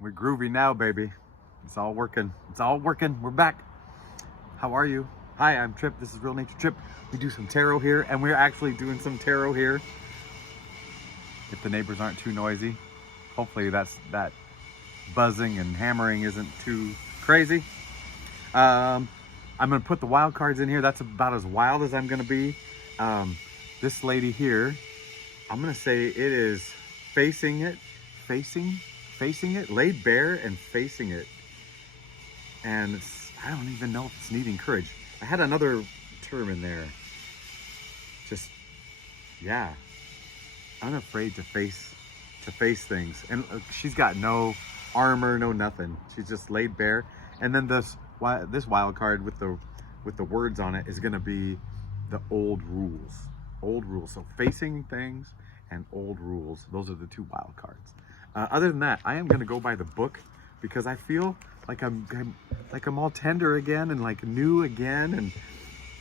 We're groovy now, baby. It's all working. It's all working. We're back. How are you? Hi, I'm Trip. This is Real Nature Trip. We do some tarot here, and we're actually doing some tarot here. If the neighbors aren't too noisy. Hopefully that buzzing and hammering isn't too crazy. I'm gonna put the wild cards in here. That's about as wild as I'm gonna be. This lady here, I'm gonna say it is facing it, laid bare and facing it. And I don't even know if it's needing courage. I had another term in there. Just, yeah, unafraid to face things. And she's got no armor, no nothing. She's just laid bare. And then this wild card with the words on it is gonna be the old rules. Old rules. So facing things and old rules. Those are the two wild cards. Other than that, I am gonna go by the book because I feel like I'm all tender again and like new again,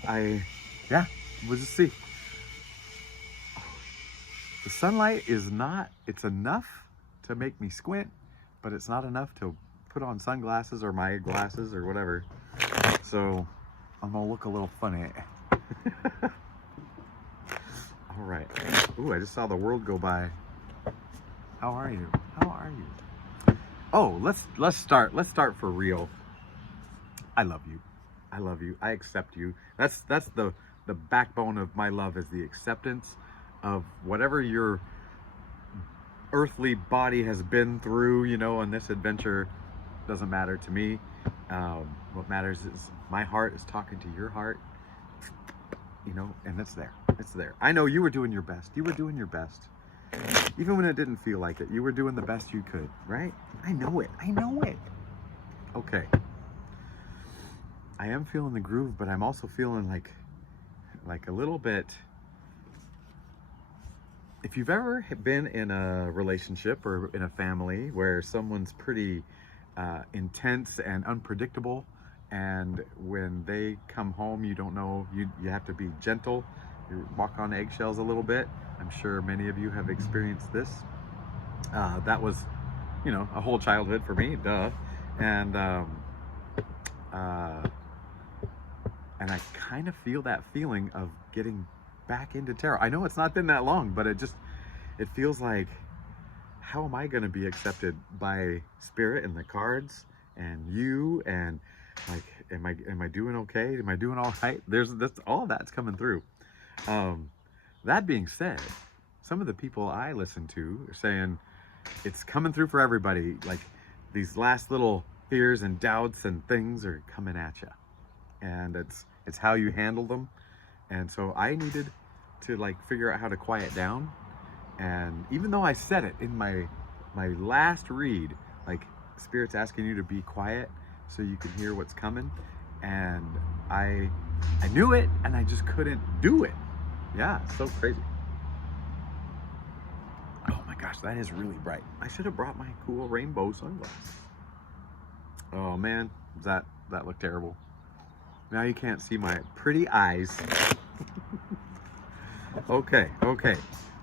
and we'll just see. The sunlight is not, it's enough to make me squint, but it's not enough to put on sunglasses or my glasses or whatever. So I'm gonna look a little funny. All right. Ooh, I just saw the world go by. How are you? How are you? Oh, let's start for real. I love you. I love you. I accept you. That's the backbone of my love, is the acceptance of whatever your earthly body has been through, on this adventure. Doesn't matter to me. What matters is my heart is talking to your heart, and it's there. It's there. I know you were doing your best. You were doing your best. Even when it didn't feel like it, you were doing the best you could, right? I know it. I know it. Okay. I am feeling the groove, but I'm also feeling like a little bit. If you've ever been in a relationship or in a family where someone's pretty intense and unpredictable, and when they come home, you don't know, you have to be gentle, you walk on eggshells a little bit. I'm sure many of you have experienced this. That was, a whole childhood for me, duh. And I kind of feel that feeling of getting back into tarot. I know it's not been that long, but it feels like, how am I going to be accepted by spirit and the cards and you, and like, am I doing okay? Am I doing all right? That's all that's coming through. That being said, some of the people I listen to are saying it's coming through for everybody. Like, these last little fears and doubts and things are coming at you, and it's how you handle them. And so I needed to figure out how to quiet down. And even though I said it in my last read, spirit's asking you to be quiet so you can hear what's coming, and I knew it, and I just couldn't do it. Yeah, it's so crazy. Oh my gosh, that is really bright. I should have brought my cool rainbow sunglasses. Oh man, that looked terrible. Now you can't see my pretty eyes. Okay.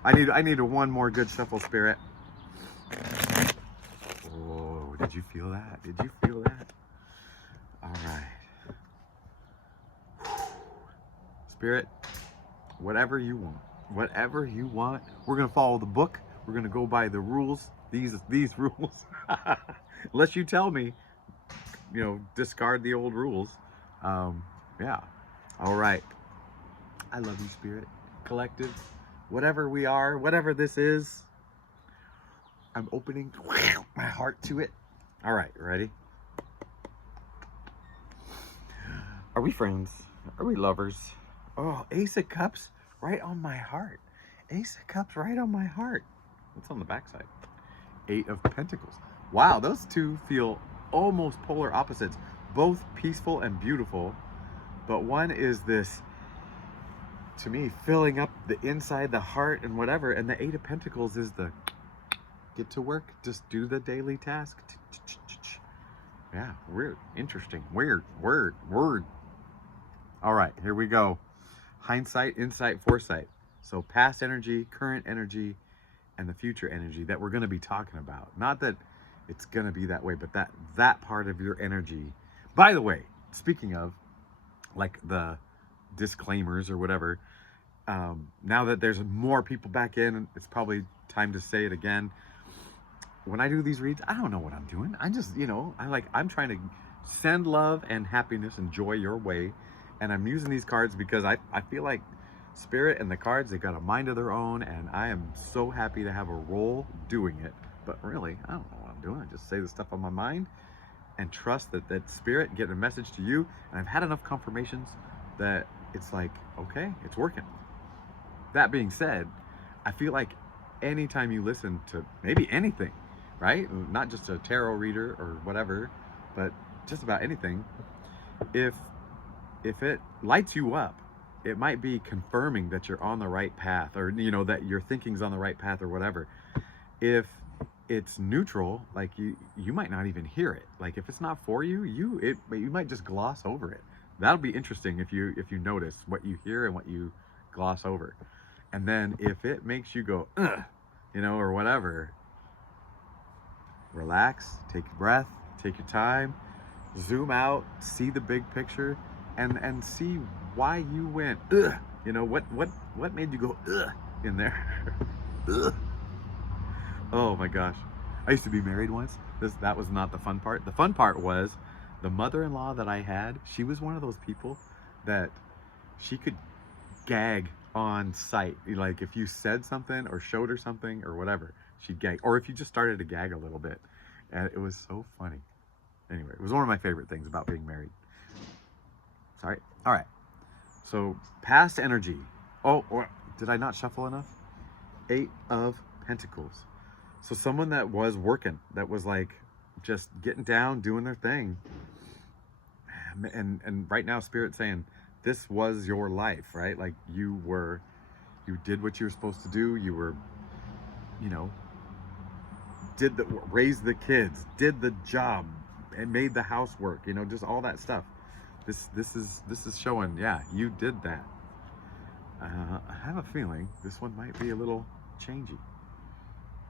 I need one more good shuffle, spirit. Oh, did you feel that? Did you feel that? All right. Spirit, whatever you want. Whatever you want. We're going to follow the book. We're going to go by the rules. These rules. Unless you tell me, discard the old rules. Yeah. All right. I love you, spirit. Collective. Whatever we are, whatever this is, I'm opening my heart to it. All right, ready? Are we friends? Are we lovers? Oh, Ace of Cups right on my heart. Ace of Cups right on my heart. What's on the backside? Eight of Pentacles. Wow, those two feel almost polar opposites. Both peaceful and beautiful, but one is this, to me, filling up the inside, the heart and whatever, and the Eight of Pentacles is the get to work, just do the daily task. Yeah, weird, interesting, weird, word. All right, here we go. Hindsight, insight, foresight. So past energy, current energy, and the future energy that we're going to be talking about. Not that it's gonna be that way. But that part of your energy, by the way, speaking of like the disclaimers or whatever, now that there's more people back in, it's probably time to say it again. When I do these reads, I don't know what I'm doing. I just, I'm trying to send love and happiness and joy your way. And I'm using these cards because I feel like Spirit and the cards, they've got a mind of their own, and I am so happy to have a role doing it. But really, I don't know what I'm doing. I just say the stuff on my mind and trust that Spirit getting a message to you. And I've had enough confirmations that it's like, okay, it's working. That being said, I feel like anytime you listen to maybe anything, right? Not just a tarot reader or whatever, but just about anything, if it lights you up, it might be confirming that you're on the right path, or that your thinking's on the right path or whatever. If it's neutral, like you might not even hear it. Like if it's not for you, you might just gloss over it. That'll be interesting if you notice what you hear and what you gloss over. And then if it makes you go, ugh, or whatever, relax, take a breath, take your time, zoom out, see the big picture, and see why you went, ugh. What made you go, ugh, in there? Ugh. Oh my gosh. I used to be married once. That was not the fun part. The fun part was the mother-in-law that I had, she was one of those people that she could gag on sight. Like if you said something or showed her something or whatever, she'd gag. Or if you just started to gag a little bit. And it was so funny. Anyway, it was one of my favorite things about being married. Sorry. All right. So past energy. Oh, did I not shuffle enough? 8 of Pentacles. So someone that was working, that was like just getting down, doing their thing. And right now Spirit's saying, this was your life, right? Like you did what you were supposed to do. You were, raised the kids, did the job, and made the housework, just all that stuff. This is showing, yeah, you did that. I have a feeling this one might be a little changey.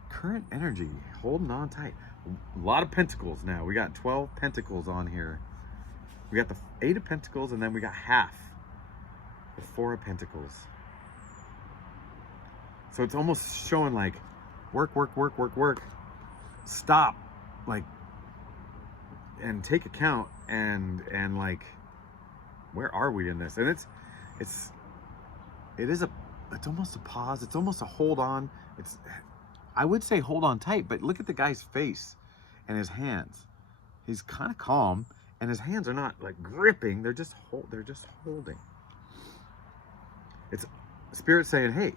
Current energy, holding on tight. A lot of Pentacles now. We got 12 Pentacles on here. We got the 8 of Pentacles, and then we got half the 4 of Pentacles. So it's almost showing like work. Stop, like, and take account and like, where are we in this? And it's almost a pause. It's almost a hold on. I would say hold on tight, but look at the guy's face and his hands. He's kind of calm, and his hands are not like gripping. They're just holding. It's Spirit saying, hey,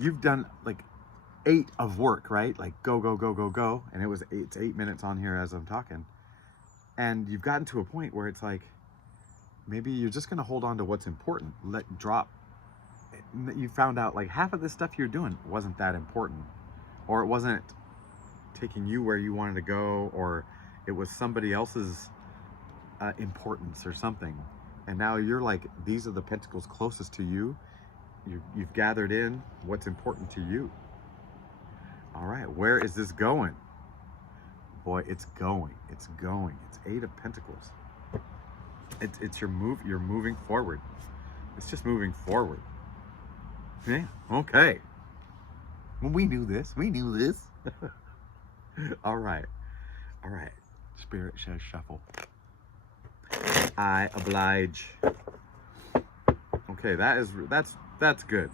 you've done like 8 of work, right? Like go. And it's 8 minutes on here as I'm talking. And you've gotten to a point where it's like, maybe you're just going to hold on to what's important. Let drop. You found out like half of the stuff you're doing wasn't that important, or it wasn't taking you where you wanted to go, or it was somebody else's importance or something. And now you're like, these are the Pentacles closest to you. You've gathered in what's important to you. All right, where is this going? Boy, it's going. It's 8 of Pentacles. It's you're moving forward. It's just moving forward. Yeah, okay. Well, we knew this. All right. Spirit says shuffle. I oblige. Okay, that's good.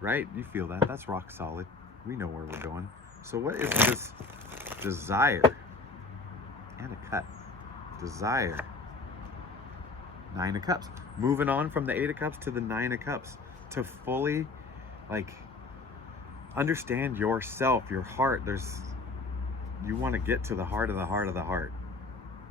Right? You feel that. That's rock solid. We know where we're going. So what is this desire? And a cut. Desire. 9 of Cups. Moving on from the 8 of Cups to the 9 of Cups. To fully, like, understand yourself, your heart. You want to get to the heart of the heart of the heart.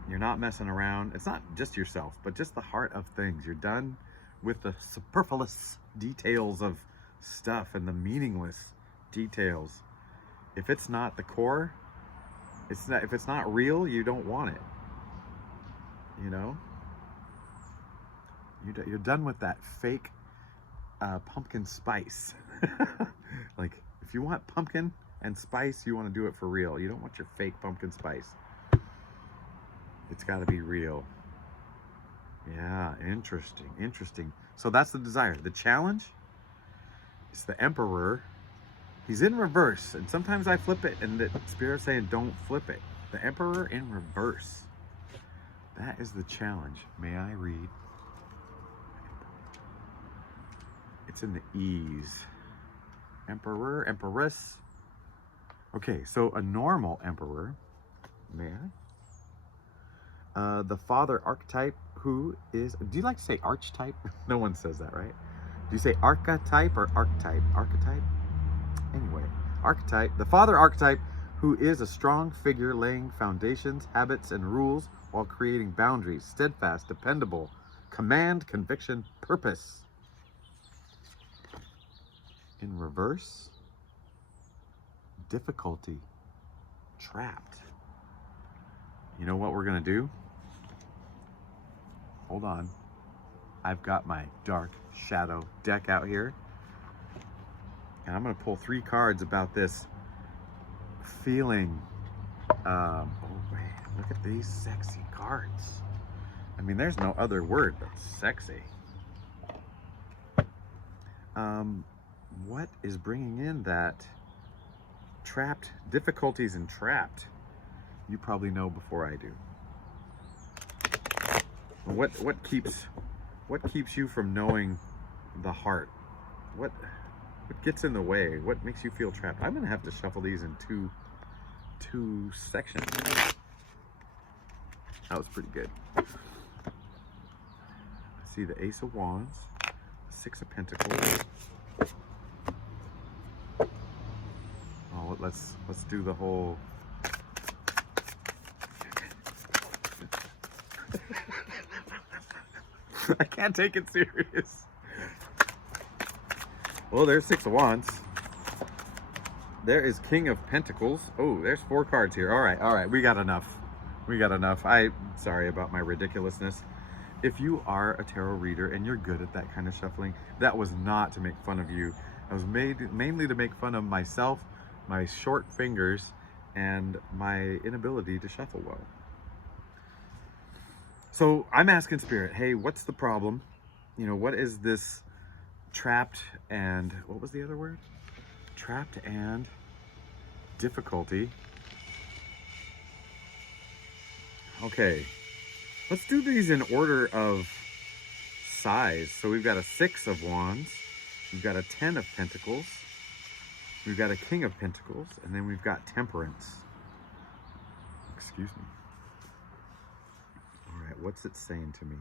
You're not messing around. It's not just yourself, but just the heart of things. You're done with the superfluous details of stuff and the meaningless details. If it's not the core, if it's not real, you don't want it. You're done with that fake pumpkin spice. Like, if you want pumpkin And spice, you want to do it for real. You don't want your fake pumpkin spice. It's got to be real. Yeah, interesting, interesting. So that's the desire. The challenge is the Emperor. He's in reverse, and sometimes I flip it, and the Spirit's saying, don't flip it. The Emperor in reverse. That is the challenge. May I read? It's in the E's. Emperor, Empress. Okay, so a normal Emperor, may I? The father archetype, who is, do you like to say archetype? No one says that, right? Do you say archetype or archetype? Archetype? Anyway, archetype, the father archetype, who is a strong figure laying foundations, habits, and rules while creating boundaries, steadfast, dependable, command, conviction, purpose. In reverse, difficulty, trapped. You know what we're gonna do? Hold on. I've got my dark shadow deck out here. And I'm gonna pull 3 cards about this feeling. Oh wait, look at these sexy cards. I mean, there's no other word but sexy. What is bringing in that trapped, difficulties and trapped? You probably know before I do. What keeps you from knowing the heart? What gets in the way? What makes you feel trapped? I'm gonna have to shuffle these in two sections. That was pretty good. I see the Ace of Wands, 6 of Pentacles. Oh, let's do the whole. I can't take it serious. Well, there's 6 of Wands. There is King of Pentacles. Oh, there's 4 cards here. All right. We got enough. I'm sorry about my ridiculousness. If you are a tarot reader and you're good at that kind of shuffling, that was not to make fun of you. I was made mainly to make fun of myself, my short fingers, and my inability to shuffle well. So I'm asking Spirit, hey, what's the problem? You know, what is this trapped and, what was the other word? Trapped and difficulty. Okay, let's do these in order of size. So we've got a 6 of Wands, we've got a 10 of Pentacles, we've got a King of Pentacles, and then we've got Temperance. Excuse me. All right, what's it saying to me?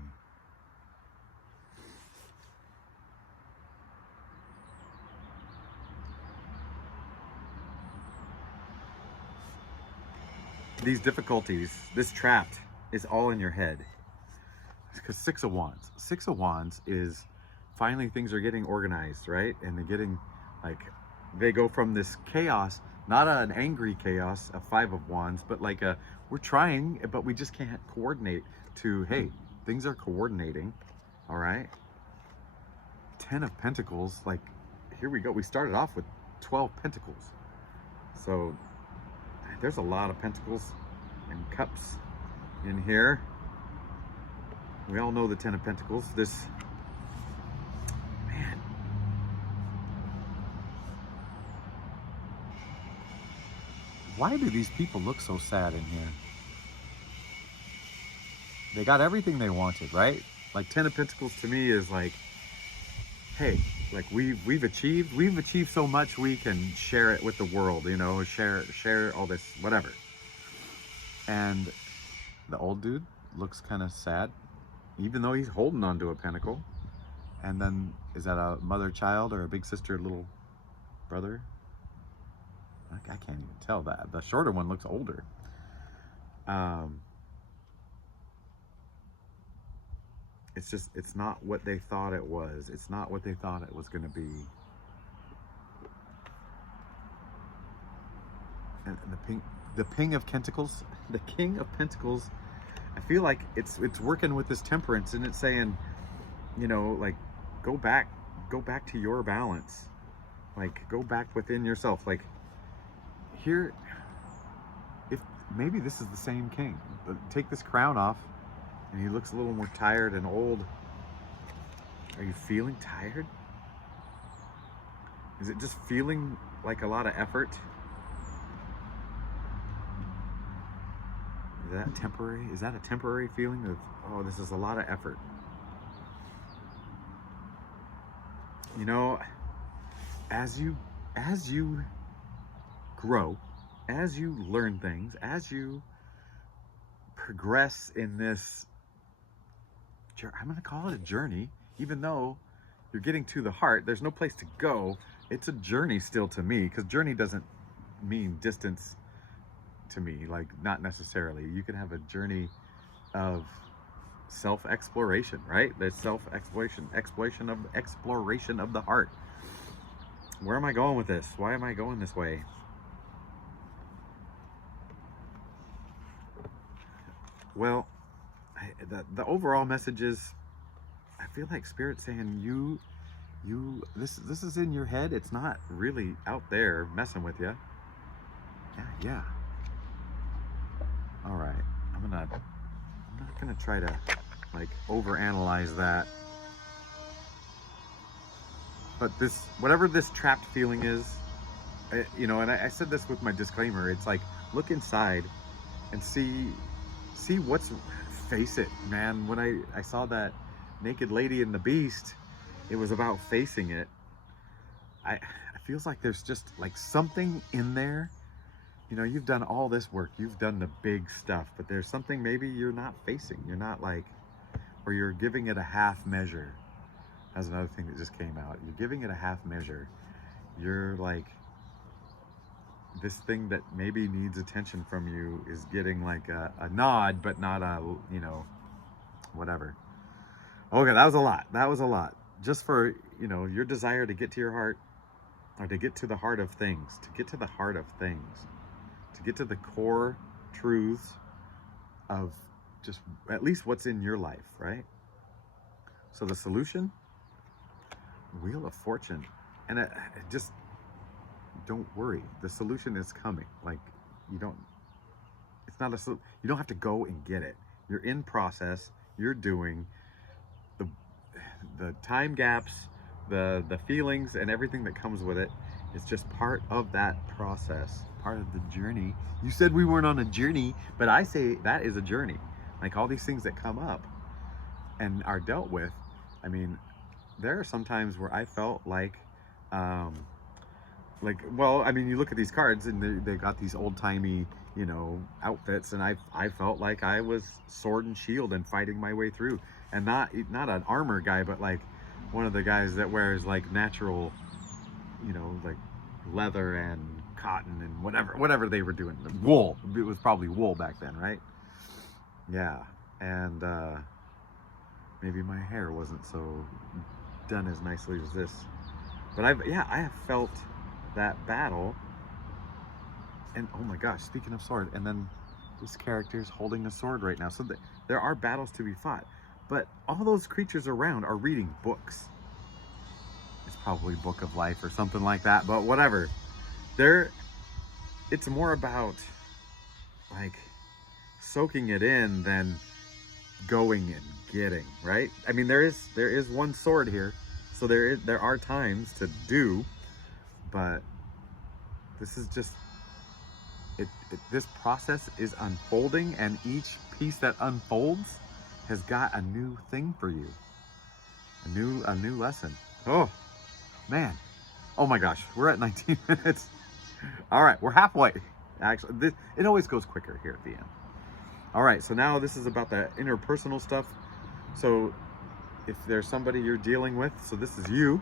These difficulties, this trapped, is all in your head. Because 6 of Wands. 6 of Wands is finally things are getting organized, right? And they're getting, like, they go from this chaos, not an angry chaos, a 5 of Wands, but like a, we're trying, but we just can't coordinate, to, hey, things are coordinating, all right? 10 of Pentacles, like, here we go. We started off with 12 Pentacles. So there's a lot of Pentacles and Cups in here. We all know the 10 of Pentacles. This, man. Why do these people look so sad in here? They got everything they wanted, right? Like 10 of Pentacles to me is like, hey, like we've achieved so much, we can share it with the world, you know, share all this, whatever. And the old dude looks kind of sad, even though he's holding onto a pentacle. And then, is that a mother child or a big sister little brother? I can't even tell that. The shorter one looks older. It's just, it's not what they thought it was. It's not what they thought it was going to be. And the King of Pentacles, the King of Pentacles, I feel like it's working with this Temperance, and it's saying, you know, like, go back to your balance. Like, go back within yourself. Like, here, if maybe this is the same king. Take this crown off, and he looks a little more tired and old. Are you feeling tired? Is it just feeling like a lot of effort? Is that temporary? Is that a temporary feeling of, oh, this is a lot of effort? You know, as you grow, as you learn things, as you progress in this, I'm going to call it a journey, even though you're getting to the heart, there's no place to go. It's a journey still to me, because journey doesn't mean distance to me, like, not necessarily. You can have a journey of self-exploration, right? There's self-exploration, exploration of the heart. Where am I going with this? Why am I going this way? Well, the overall message is, I feel like Spirit's saying this is in your head. It's not really out there messing with you. Yeah. All right. I'm not gonna try to like overanalyze that. But whatever this trapped feeling is, you know, and I said this with my disclaimer. It's like, look inside and see face it, man. When I saw that naked lady and the beast, it was about facing it. I feels like there's just like something in there. You know, you've done all this work, you've done the big stuff, but there's something maybe you're not facing. You're not like, or you're giving it a half measure. That's another thing that just came out. You're giving it a half measure. You're like, this thing that maybe needs attention from you is getting like a nod, but not a, you know, whatever. Okay, that was a lot. That was a lot. Just for, you know, your desire to get to your heart, or to get to the heart of things, to get to the heart of things, to get to the core truths of just at least what's in your life, right? So the solution, Wheel of Fortune. And just don't worry. The solution is coming. Like, you don't have to go and get it. You're in process. You're doing the time gaps, the feelings and everything that comes with it. It's just part of that process, part of the journey. You said we weren't on a journey, but I say that is a journey. Like, all these things that come up and are dealt with. I mean, there are some times where I felt like, well, I mean, you look at these cards and they got these old-timey, you know, outfits, and I felt like I was sword and shield and fighting my way through. And not an armor guy, but like one of the guys that wears like natural, you know, like leather and cotton and whatever they were doing. Wool. It was probably wool back then, right? Yeah. And maybe my hair wasn't so done as nicely as this. But I have felt that battle. And oh my gosh, speaking of sword, and then this character's holding a sword right now. So there are battles to be fought. But all those creatures around are reading books. It's probably Book of Life or something like that, but whatever. It's more about like soaking it in than going and getting, right? I mean, there is one sword here, so there are times to do, but this is just this process is unfolding, and each piece that unfolds has got a new thing for you, a new lesson. Oh man, oh my gosh, we're at 19 minutes. All right, we're halfway. Actually, it always goes quicker here at the end. All right, so now this is about the interpersonal stuff. So if there's somebody you're dealing with, so this is you.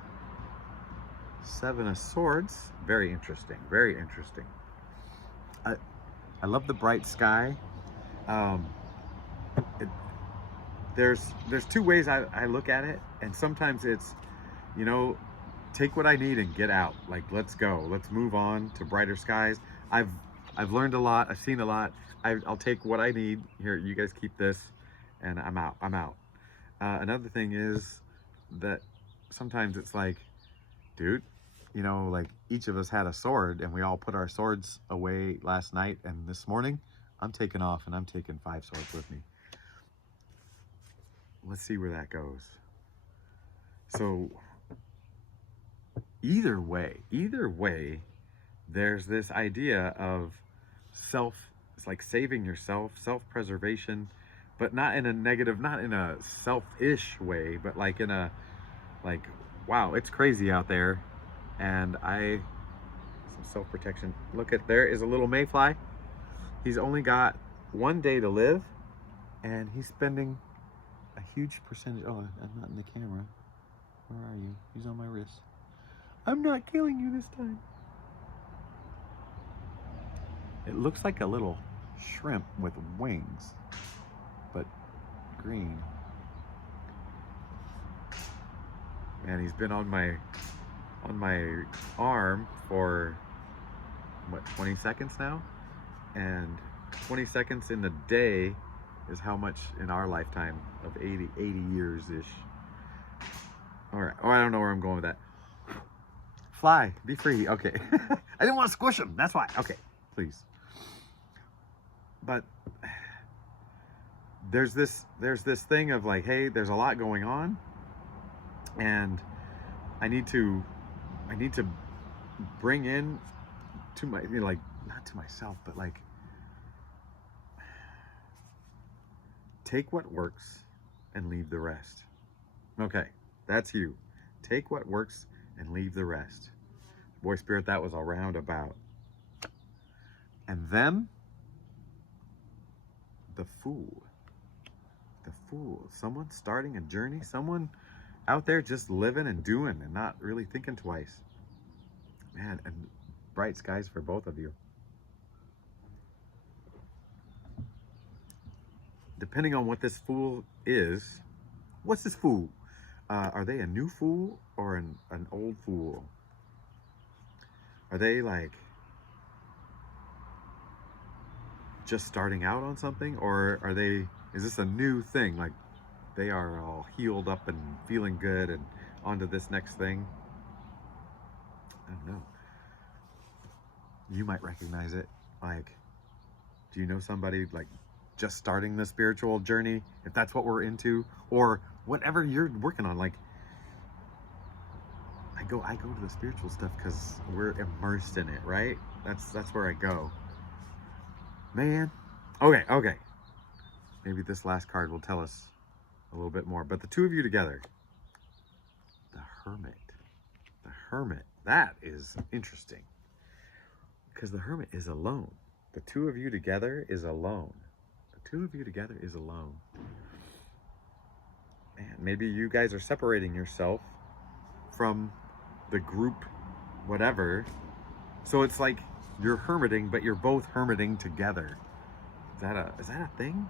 Seven of Swords, very interesting, very interesting. I love the bright sky. There's two ways I look at it, and sometimes it's, you know, take what I need and get out. Like, let's go, let's move on to brighter skies. I've learned a lot, I've seen a lot. I'll take what I need. Here, you guys keep this, and I'm out. Another thing is that sometimes it's like, dude, you know, like each of us had a sword and we all put our swords away last night, and this morning I'm taking off and I'm taking 5 swords with me. Let's see where that goes. So either way, there's this idea of it's like saving yourself, self-preservation, but not in a negative, not in a selfish way, but like in a, like, wow, it's crazy out there. And some self-protection. Look at, there is a little mayfly. He's only got 1 day to live, and he's spending a huge percentage. Oh, I'm not in the camera. Where are you? He's on my wrist. I'm not killing you this time. It looks like a little shrimp with wings, but green. Man, he's been on my arm for what, 20 seconds now? And 20 seconds in the day is how much in our lifetime of 80 years-ish. All right. Oh, I don't know where I'm going with that. Fly, be free. Okay. I didn't want to squish him. That's why. Okay, please. But there's this thing of like, hey, there's a lot going on, and I need to bring in to my, you know, like, not to myself, but like, take what works and leave the rest. Okay, that's you. Take what works and leave the rest. Boy Spirit, that was a roundabout. And them, the fool. The fool. Someone starting a journey, someone out there just living and doing and not really thinking twice. Man, and bright skies for both of you. Depending on what this fool is, what's this fool? Are they a new fool or an old fool? Are they like just starting out on something, or is this a new thing? Like they are all healed up and feeling good and onto this next thing? I don't know. You might recognize it. Like, do you know somebody like just starting the spiritual journey, if that's what we're into, or whatever you're working on? Like, I go to the spiritual stuff because we're immersed in it, right? That's where I go. Man, okay. Maybe this last card will tell us a little bit more. But the two of you together, the Hermit, that is interesting, because the Hermit is alone. The two of you together is alone. Man, maybe you guys are separating yourself from the group, whatever. So it's like you're hermiting, but you're both hermiting together. Is that a thing?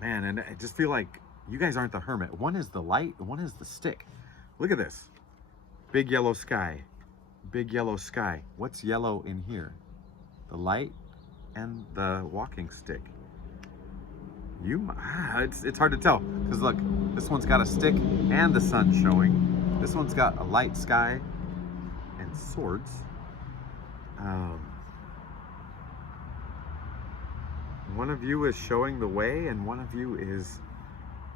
Man, and I just feel like you guys aren't the hermit. One is the light, one is the stick. Look at this. Big yellow sky. What's yellow in here? The light and the walking stick. It's hard to tell, because look, this one's got a stick and the sun showing. This one's got a light sky and swords. One of you is showing the way, and one of you is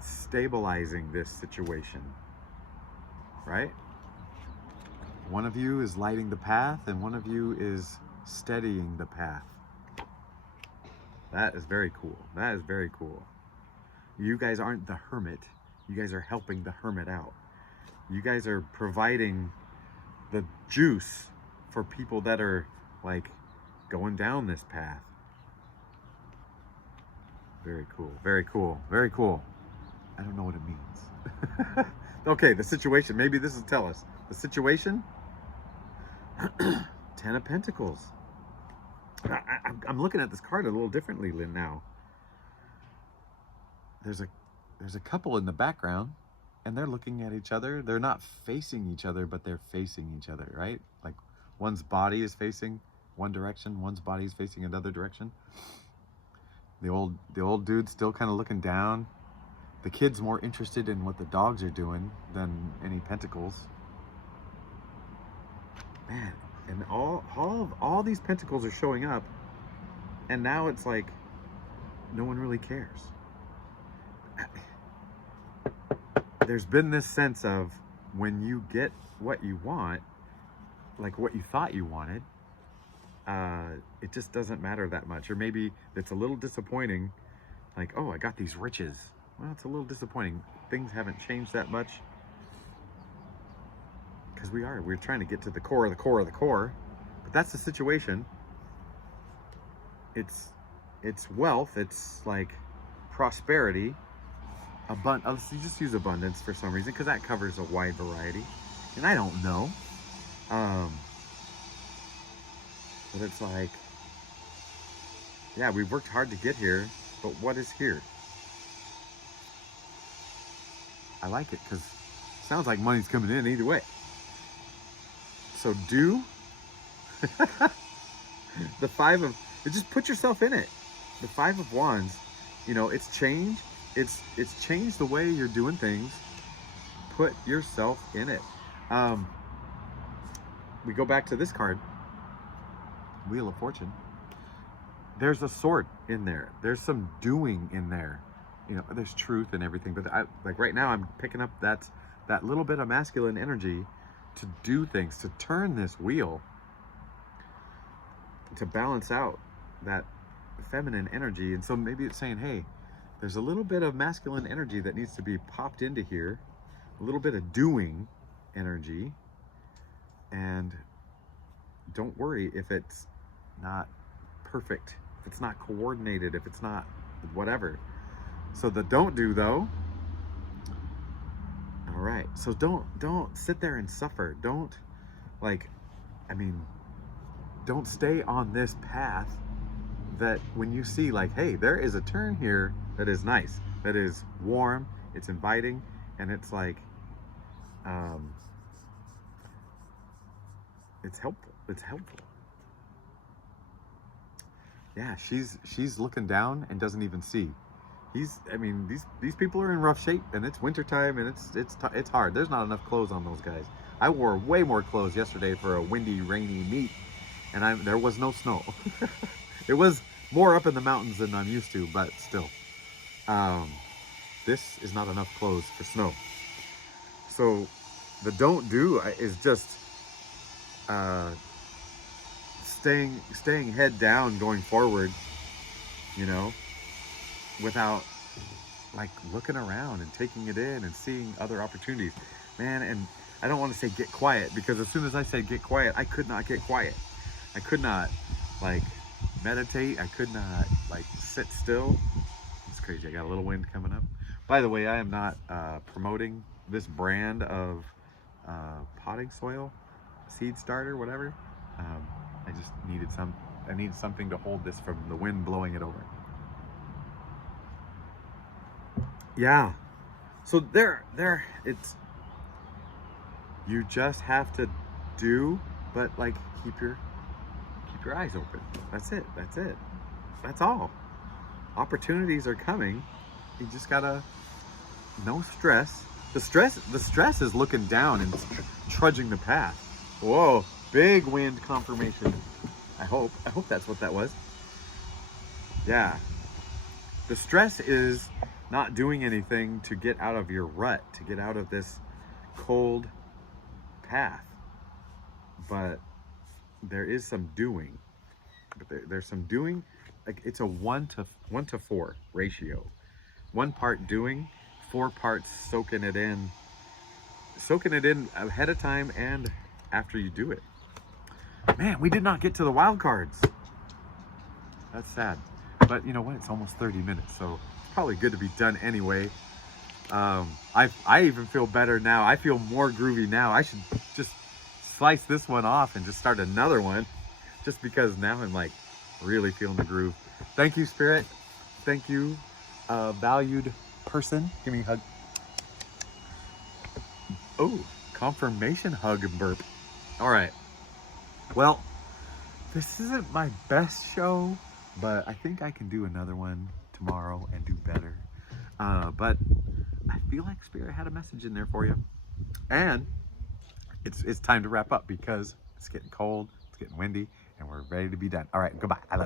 stabilizing this situation, right? One of you is lighting the path, and one of you is steadying the path. That is very cool. You guys aren't the hermit. You guys are helping the hermit out. You guys are providing the juice for people that are like going down this path. Very cool. I don't know what it means. Okay, the situation. Maybe this will tell us. The situation? 10 of Pentacles. I'm looking at this card a little differently now. There's a couple in the background, and they're looking at each other. They're not facing each other, but they're facing each other, right? Like one's body is facing one direction, one's body is facing another direction. The old dude's still kind of looking down, The kid's more interested in what the dogs are doing than any pentacles. Man, and all these pentacles are showing up, and now it's like no one really cares. There's been this sense of when you get what you want, like what you thought you wanted, it just doesn't matter that much. Or maybe it's a little disappointing, like, oh, I got these riches. Well, it's a little disappointing. Things haven't changed that much. Because we're trying to get to the core of the core of the core. But that's the situation. It's wealth, it's like prosperity. Let's just use abundance for some reason, because that covers a wide variety. And I don't know. But it's like, yeah, we've worked hard to get here, but what is here? I like it because it sounds like money's coming in either way. So do the just put yourself in it. The Five of Wands, you know, it's change. It's changed the way you're doing things. Put yourself in it. We go back to this card, Wheel of Fortune. There's a sword in there. There's some doing in there. You know, there's truth and everything, but like right now I'm picking up that little bit of masculine energy to do things, to turn this wheel, to balance out that feminine energy. And so maybe it's saying, hey, there's a little bit of masculine energy that needs to be popped into here, a little bit of doing energy, and don't worry if it's not perfect, if it's not coordinated, if it's not whatever. So the don't do though, all right, so don't sit there and suffer. Don't don't stay on this path that when you see like, hey, there is a turn here that is nice, that is warm, it's inviting, and it's like, it's helpful. Yeah, she's looking down and doesn't even see. These people are in rough shape, and it's wintertime, and it's hard. There's not enough clothes on those guys. I wore way more clothes yesterday for a windy, rainy meet, and there was no snow. It was more up in the mountains than I'm used to, but still. This is not enough clothes for snow. So the don't do is just staying head down, going forward, you know, without like looking around and taking it in and seeing other opportunities, man. And I don't want to say get quiet, because as soon as I said get quiet, I could not get quiet. I could not like meditate. I could not like sit still. It's crazy. I got a little wind coming up. By the way, I am not promoting this brand of potting soil, seed starter, whatever. I just needed something to hold this from the wind blowing it over. Yeah. So it's, you just have to do, but like keep your eyes open. That's it. That's all. Opportunities are coming. You just gotta, no stress. The stress is looking down and trudging the path. Whoa, big wind confirmation. I hope that's what that was. Yeah. The stress is not doing anything to get out of your rut, to get out of this cold path. But there is some doing. There's some doing. Like it's a 1 to 4 ratio. 1 part doing, 4 parts soaking it in ahead of time and after you do it. Man, we did not get to the wild cards. That's sad. But you know what? It's almost 30 minutes, so it's probably good to be done anyway. I even feel better now. I feel more groovy now. I should just slice this one off and just start another one, just because now I'm like really feeling the groove. Thank you, Spirit. Thank you, valued person. Give me a hug. Oh, confirmation hug and burp. All right. Well, this isn't my best show, but I think I can do another one tomorrow and do better. But I feel like Spirit had a message in there for you. And it's time to wrap up because it's getting cold, it's getting windy, and we're ready to be done. All right, goodbye. I love